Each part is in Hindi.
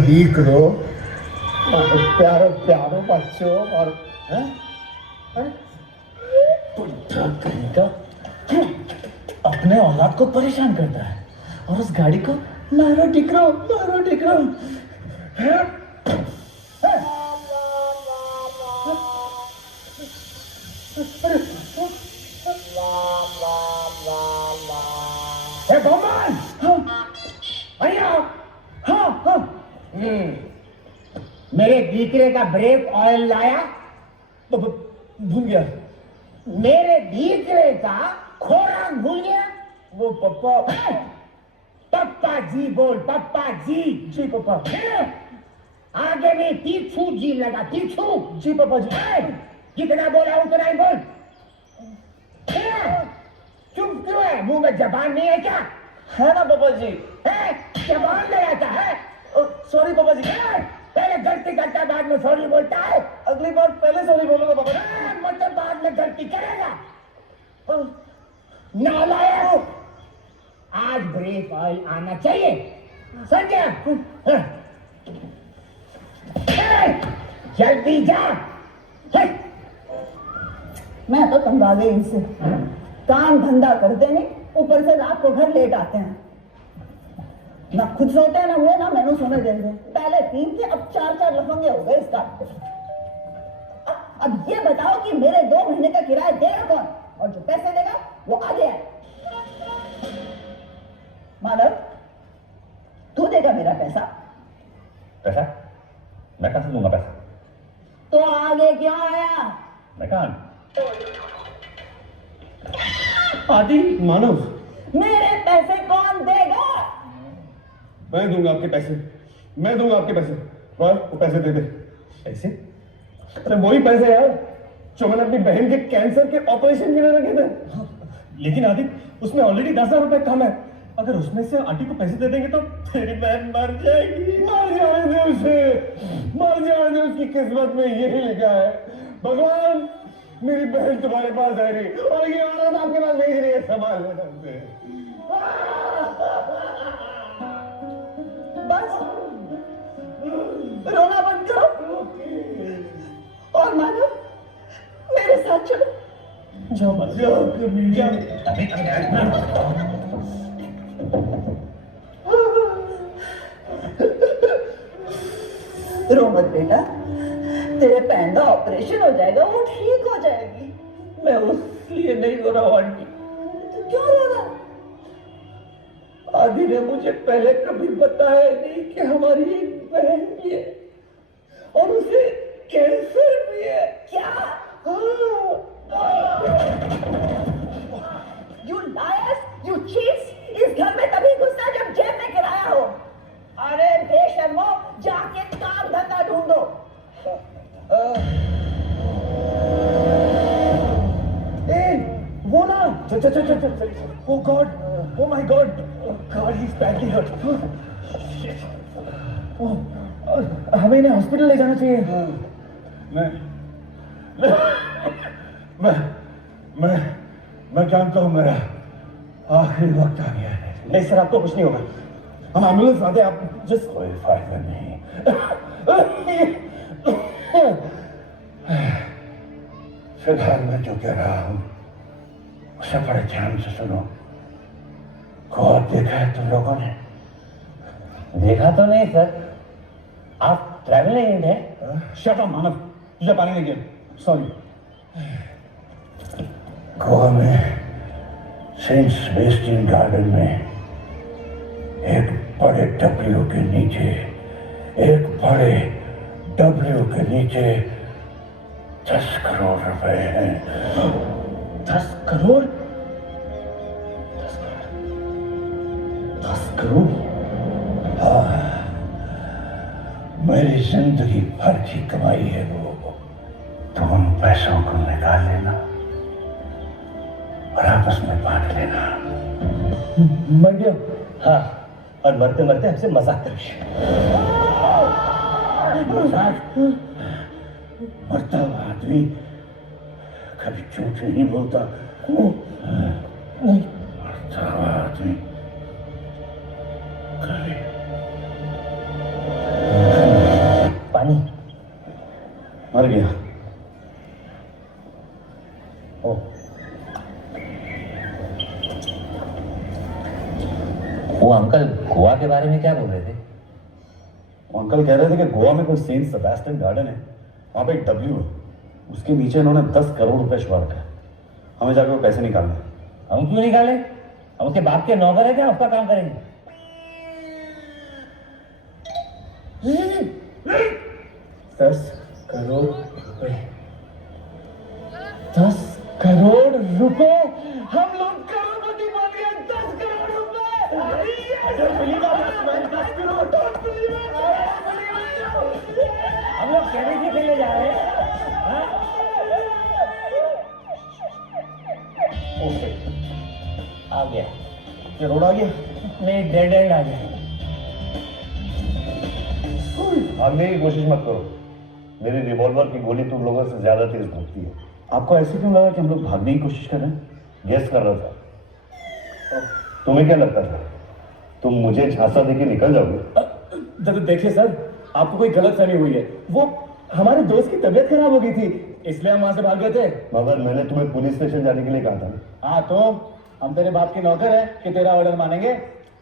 दीकरो, प्यारो प्यारो बच्चों और अपने औलाद को परेशान करता है और उस गाड़ी को मारो टिकरो मारो टिकरो। भगवान, हाँ हाँ, मेरे दीकरे का ब्रेक ऑयल लाया तो भूल गया। मेरे दीकरे का खोराक भूल गया। वो पप्पा। पप्पा जी बोल, पप्पा जी। जी पापा। आगे में तीछू जी लगा, तीछू। जी पापा जी। जितना बोला उतना ही बोल। चुप क्यों है? मुंह में जबान नहीं है क्या? है ना पापा जी। है? जबान ले आता है। सॉरी पापा जी। पहले गलती करता, बाद में सॉरी बोलता है। अगली बार पहले सॉरी बोलूंगा पापा जी। मतलब बाद में गलती करेगा। नालायक, आज ब्रेक ऑयल आना चाहिए, समझा? जल्दी जा। मैं तो तंग आ गई इनसे। काम धंधा करते नहीं, ऊपर से रात को घर लेट आते हैं। ना खुद सोते हैं, ना हुए, ना मैंने सोने देंगे। पहले 3 थे, अब 4 लफंगे हो गए इसका। अब ये बताओ कि मेरे 2 महीने का किराया देगा कौन, और जो पैसे देगा वो आगे है। माधव, तू देगा मेरा पैसा? पैसा? मैं कहां से दूंगा पैसा? तो आगे क्यों आया? मैं कहां? आदि मानव, मेरे पैसे कौन देगा? मैं दूंगा आपके पैसे। मैं दूंगा आपके पैसे। रॉय, वो पैसे दे दे। पैसे? अरे वही पैसे यार जो मैंने अपनी बहन के कैंसर के ऑपरेशन के लिए रखे थे। लेकिन आदि, उसमें ऑलरेडी 10,000 रुपए कम है। अगर उसमें से आंटी को पैसे दे देंगे तो तेरी बहन मर जाएगी। मर जाने दे उसे, मर जाने दे। उसकी किस्मत में यही लिखा है। भगवान, मेरी बहन तुम्हारे पास आ रही और ये औरत आपके पास भेज रही है संभाल लेना उसे। बस रोना बंद करो और मानो मेरे साथ चलो। जाओ मत जाओ कभी। रो मत बेटा, तेरे पैन का ऑपरेशन हो जाएगा, वो ठीक हो जाएगी। मैं उसलिए नहीं रो रहा हूं आंटी। तो क्यों रो रहा? आदि ने मुझे पहले कभी बताया नहीं कि हमारी एक बहन भी है और उसे कैंसर भी है। क्या? You liars, you cheats! इस घर में तभी घुसना जब जेब में किराया हो। अरे बेशर्मो, जाके काम धंधा ढूंढो। वो ना, oh God, oh my God, God, he's badly hurt. हमें इन्हें हॉस्पिटल ले जाना चाहिए। मैं जानता हूं मेरा आखिरी वक्त आ गया है। नहीं सर, आपको कुछ नहीं होगा। हम एम्बुलेंस आते हैं, आप जस्ट। कोई फायदा नहीं। फिलहाल मैं जो कह रहा हूं उसे बड़े ध्यान से सुनो। ख्वाब देखा है तुम लोगों ने? देखा तो नहीं सर, आप ट्रैवल एजेंट हैं? शट अप मानव, तुझे पानी नहीं गया। सॉरी। गोवा में सेंट सेबेस्टियन गार्डन में एक बड़े डब्ल्यू के नीचे 10 करोड़ रुपए हैं। 10 करोड़? 10 करोड़? हाँ, मेरी जिंदगी भर की कमाई है वो। तुम उन पैसों को निकाल लेना और आपस में बांट लेना। मर गया? हाँ, और मरते मरते हमसे मजाक करिए। मरता हुआ आदमी कभी झूठ नहीं बोलता। नहीं। मरता हुआ आदमी कभी मर गया। ओ, वो अंकल गोवा के बारे में क्या बोल रहे थे? वो अंकल कह रहे थे कि गोवा में कोई सेंट सेबेस्टियन गार्डन है, वहां पे एक डब्ल्यू है, उसके नीचे इन्होंने 10 करोड़ रुपए छुपा रखा है। हमें जाकर वो पैसे निकालने। हम क्यों निकाले? हम उसके बाप के नौकर है क्या? उसका काम करेंगे। 10 करोड़ रुपए, 10 करोड़ रुपए, हम लोग करोड़पति बन गए। 10 करोड़ रुपए। हम लोग केबीसी खेलने जा रहे हैं। हाँ? ओके, आ गया। ये रोड आ गया। नहीं, डेड एंड आ गया। भागने की कोशिश मत करो, मेरी रिवॉल्वर की गोली तुम लोगों से ज्यादा तेज भागती है। आपको ऐसे क्यों लगा कि हम लोग भागने की कोशिश कर रहे हैं? गेस कर रहा था। तुम्हें क्या लगता था तुम मुझे झांसा देके निकल जाओगे? जब देखिए सर, आपको कोई गलत फहमी हुई है। वो हमारे दोस्त की तबीयत खराब हो गई थी, इसलिए हम वहां से भाग गए थे। मगर मैंने तुम्हें पुलिस स्टेशन जाने के लिए कहा था। हाँ, तो हम तेरे बाप के नौकर हैं कि तेरा ऑर्डर मानेंगे?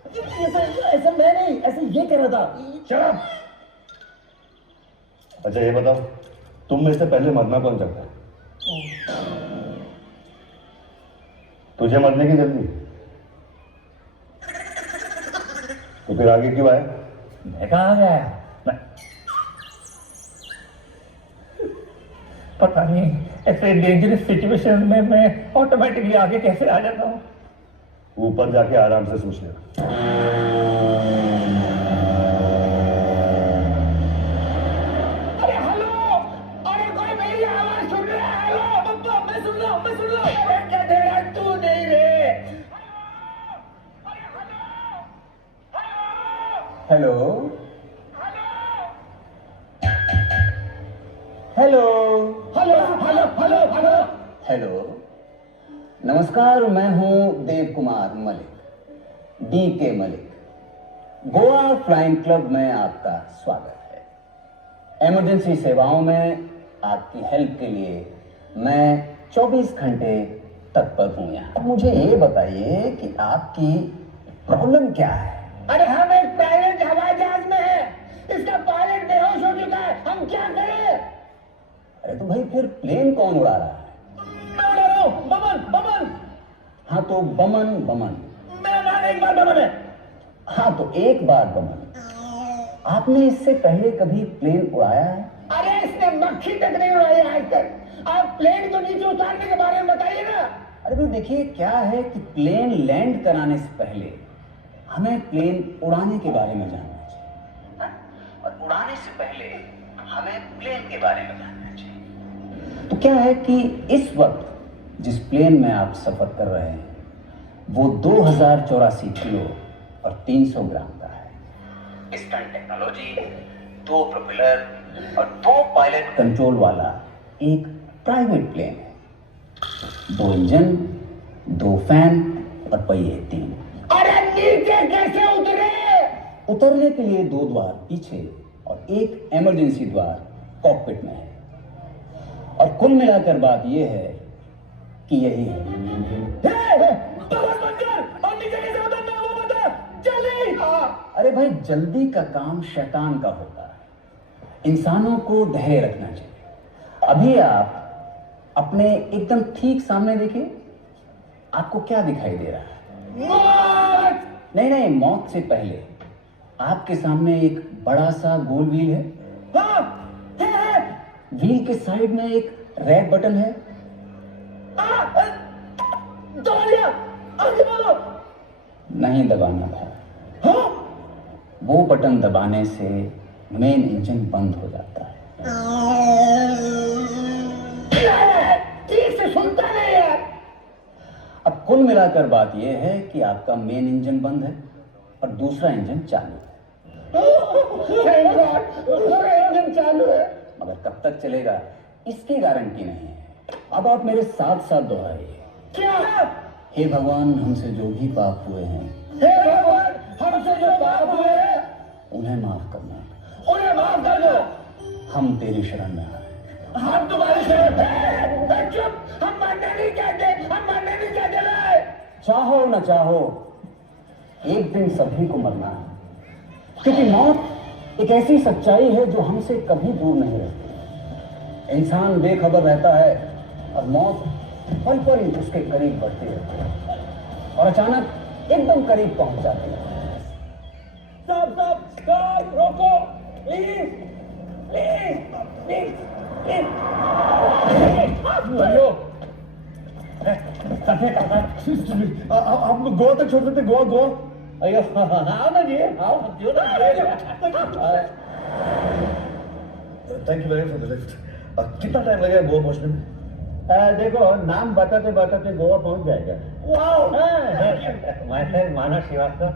ऐसा मैं नहीं, ऐसे ये कह रहा था। शराब। अच्छा ये बताओ, तुम में से पहले मरना कौन चाहता है? तुझे मरने की जल्दी, तो फिर आगे क्यों आया? मैं कहाँ गया? मैं पता नहीं, ऐसे डेंजरस सिचुएशन में मैं ऑटोमेटिकली आगे कैसे आ जाता हूँ। ऊपर जाके आराम से सोच लेना। अरे हेलो, अरे कोई मेरी आवाज सुन रहा है? हेलो बप्पा, मैं सुन रहा हूँ, मैं सुन रहा हूँ। अरे क्या दे रहा है? तू नहीं रे। Hello hello hello hello hello hello. Hello, नमस्कार। मैं हूं Dev Kumar Malik, DK Malik. Goa flying club में आपका स्वागत है। इमरजेंसी सेवाओं में आपकी हेल्प के लिए मैं 24 घंटे तत्पर हूं यहाँ। मुझे ये बताइए कि आपकी प्रॉब्लम क्या है? अरे हम एक प्राइवेट हवाई जहाज में है, इसका पायलट बेहोश हो चुका है, हम क्या करें? अरे तो भाई फिर प्लेन कौन उड़ा रहा है? मैं उड़ा रहा हूँ, बमन बमन। हाँ तो बमन बमन। मेरा नाम एक बार बमन है। हाँ तो एक बार बमन। आपने इससे पहले कभी प्लेन उड़ाया है? अरे इसने मक्खी तक नहीं उड़ाई आज तक। आप प्लेन को नीचे उतारने के बारे में बताइए ना। अरे तो देखिए, क्या है कि प्लेन लैंड कराने से पहले हमें प्लेन उड़ाने के बारे में जानना चाहिए, और उड़ाने से पहले हमें प्लेन के बारे में जानना चाहिए। तो क्या है कि इस वक्त जिस प्लेन में आप सफर कर रहे हैं वो 2084 किलो और 300 ग्राम का है। स्टंट टेक्नोलॉजी, 2 प्रोपेलर और 2 पायलट कंट्रोल वाला एक प्राइवेट प्लेन है। 2 इंजन, 2 फैन और पहिए 3। अरे नीचे कैसे उतरे? उतरने के लिए 2 द्वार पीछे और एक इमरजेंसी द्वार कॉकपिट में है। और कुल मिलाकर बात यह है कि यही है। और नीचे कैसे उतरना है वो बता जल्दी। अरे भाई, जल्दी का काम शैतान का होता है, इंसानों को धैर्य रखना चाहिए। अभी आप अपने एकदम ठीक सामने देखिए, आपको क्या दिखाई दे रहा है? मौत! नहीं नहीं, मौत से पहले आपके सामने एक बड़ा सा गोल व्हील है। हाँ, है। व्हील के साइड में एक रेड बटन है। दबा दिया, आगे बोलो। नहीं दबाना था। हाँ? वो बटन दबाने से मेन इंजन बंद हो जाता है। ठीक से सुनता नहीं है। अब कुल मिलाकर बात यह है कि आपका मेन इंजन बंद है और दूसरा इंजन चालू है। Thank God, दूसरा इंजन चालू है। मगर कब तक चलेगा इसकी गारंटी नहीं है। अब आप मेरे साथ साथ दोहराइए। क्या? हे भगवान, हमसे जो भी पाप हुए हैं हे भगवान, हमसे जो पाप हुए हैं उन्हें माफ करना। उन्हें माफ कर दो। हम तेरी शरण में आए। हम तुम्हारी जरूरत है। चुप, हम मरने नहीं कहते, हम मरने नहीं कहते रे। चाहो न चाहो एक दिन सभी को मरना है, क्योंकि मौत एक ऐसी सच्चाई है जो हमसे कभी दूर नहीं रहती। इंसान बेखबर रहता है और मौत पल पर ही उसके करीब बढ़ती रहती है और अचानक एकदम करीब पहुंच जाती है। स्टॉप स्टॉप स्टॉप, रोको प्लीज प्लीज प्लीज प्लीज। अयो आप लोग गोवा तक छोड़ देते, गोवा गोवा। अयो आओ ना जी, आओ क्यों ना। Thank you very much for the lift. कितना टाइम लगेगा गोवा पहुंचने में? देखो नाम बताते बताते गोवा पहुंच जाएगा। माय सेल्फ मानव श्रीवास्तव,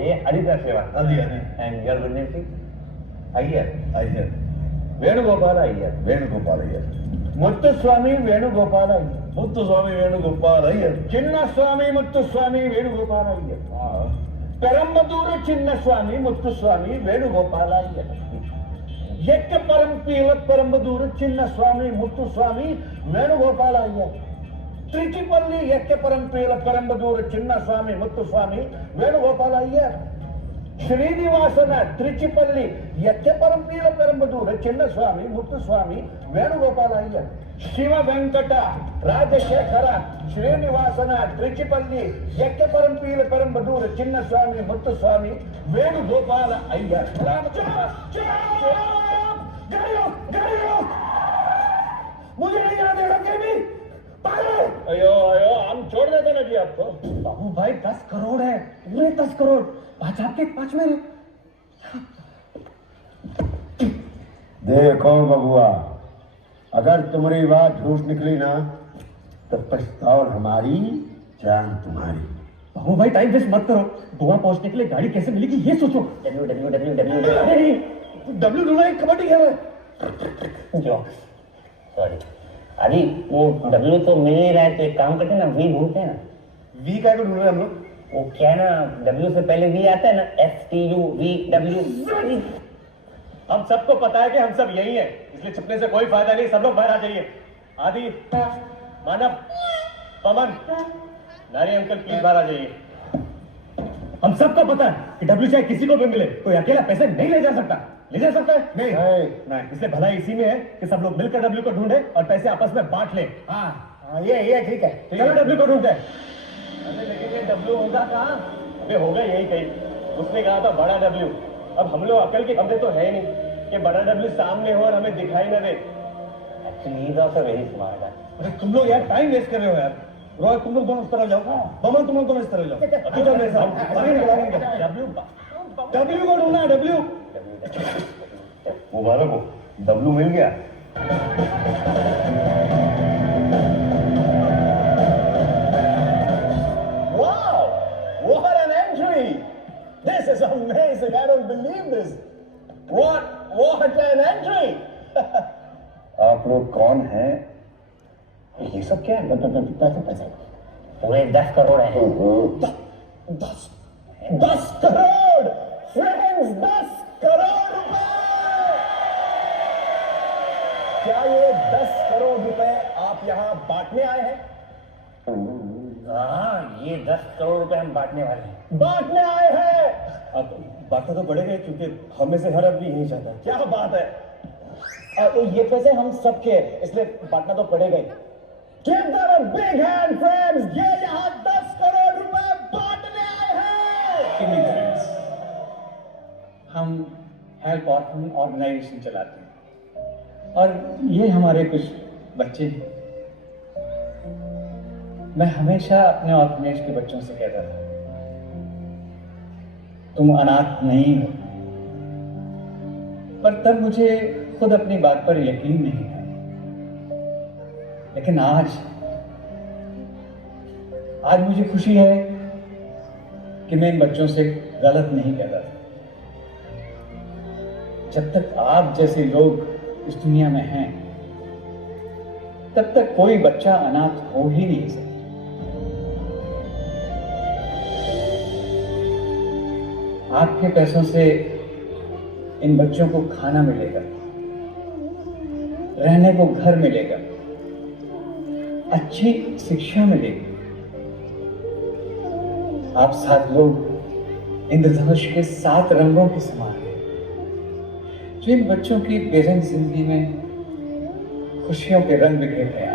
ये हरिद्वार श्रीवास्तव। हाँ जी। And your good name please? Iyer. Venugopal Iyer. Venugopal Iyer. Muthuswami Venugopal Iyer. Muthuswami Venugopal Iyer. Chinnaswami Muthuswami Venugopal Iyer. Perambadur Chinnaswami Muthuswami Venugopal Iyer. Yagya Param पील परंबदूर चिन्नस्वामी मुत्तुस्वामी वेणुगोपाल अय्यर। त्रिचिपल्ली यज्ञ परम पील परंबदूर चिन्नस्वामी मुत्तुस्वामी वेणुगोपाल अय्यर। श्रीनिवासन त्रिचिपल्ली यज्ञ परम पील परंबदूर चिन्नस्वामी मुत्तुस्वामी वेणुगोपाल अय्यर। शिव वेंकट राजशेखर श्रीनिवासन त्रिचिपल्ली यज्ञ परम पील परंबदूर चिन्नस्वामी मुत्तुस्वामी वेणुगोपाल अय्यर। मुझे नहीं याद है कहीं भी। अयो अयो हम छोड़ देते ना जी आपको। बाबू भाई 10 करोड़ है, पूरे 10 करोड़। पांच आपके 5 मेरे। देखो बबुआ, अगर तुम्हारी बात झूठ निकली ना तो पछताओ हमारी, जान तुम्हारी। बाबू भाई टाइम वेस्ट मत करो, गोवा पहुंचने के लिए गाड़ी कैसे मिलेगी ये सोचो। डब्ल्यू ढूंढा, कबड्डी खेल रहे। जो सॉरी अभी वो डब्ल्यू तो मिल नहीं रहा है, तो एक काम करते हैं ना, वी ढूंढते हैं ना। वी का ढूंढ रहे हैं हम लोग। वो क्या है ना, डब्ल्यू से पहले वी आता है ना, STUV। हम सबको पता है कि हम सब यही हैं, इसलिए छिपने से कोई फायदा नहीं। सब लोग बाहर आ जाइए। आदि, मानव, पवन, नारी अंकल प्लीज बाहर आ जाइए। हम सबको पता है कि डब्ल्यू चाहे किसी को भी मिले, कोई अकेला पैसे नहीं ले जा सकता। ले जा सकता है? नहीं। इसलिए भलाई इसी में है कि सब लोग मिलकर डब्ल्यू को ढूंढे और पैसे आपस में बांट ले। हाँ ये ठीक है। चलो डब्ल्यू को ढूंढते हैं। अरे लेकिन ये डब्ल्यू होगा कहाँ? अबे होगा यही कहीं। उसने कहा था बड़ा डब्ल्यू। अब हम लोग अकल के बंदे तो है नहीं कि बड़ा डब्ल्यू सामने हो और हमें दिखाई ना दे। Actually he is also very smart. अरे तुम लोग यार टाइम वेस्ट कर रहे हो यार। रोहित तुम लोग दोनों इस तरफ जाओ, बमन तुम लोग दोनों इस तरफ जाओ। अभी चल मेरे साथ। डब्ल्यू को ढूंढना है, डब्ल्यू। मुबारक हो, डब्ल्यू मिल गया। Wow! What an entry! This is amazing. I don't believe this. What an entry! आप लोग कौन हैं? ये सब क्या है? पूरे 10 करोड़ है। 10 करोड़! Friends, 10 करोड़ रुपए! क्या ये 10 करोड़ रुपए आप यहाँ बांटने आए हैं? हाँ, ये 10 करोड़ रुपए हम बांटने वाले हैं। बांटने आए हैं! अब बांटना तो पड़ेगा क्योंकि हम में से हर आदमी यही चाहता है। क्या बात है? तो ये पैसे हम सबके हैं, इसलिए बांटना तो पड़ेगा ही। Give them a big hand, friends! ये यहाँ 10 करोड़ रुपए बांटने आए हैं! हम हेल्प ऑर्गेनाइजेशन चलाते हैं और ये हमारे कुछ बच्चे हैं। मैं हमेशा अपने ऑर्फनेज के बच्चों से कहता था, तुम अनाथ नहीं हो। पर तब मुझे खुद अपनी बात पर यकीन नहीं था। लेकिन आज मुझे खुशी है कि मैं इन बच्चों से गलत नहीं कहता था। जब तक आप जैसे लोग इस दुनिया में हैं, तब तक कोई बच्चा अनाथ हो ही नहीं सकता। आपके पैसों से इन बच्चों को खाना मिलेगा, रहने को घर मिलेगा, अच्छी शिक्षा मिलेगी। आप 7 लोग इंद्रधनुष के 7 रंगों के समान हैं, जो इन बच्चों की बेरंग जिंदगी में खुशियों के रंग बिखेर रहे हैं।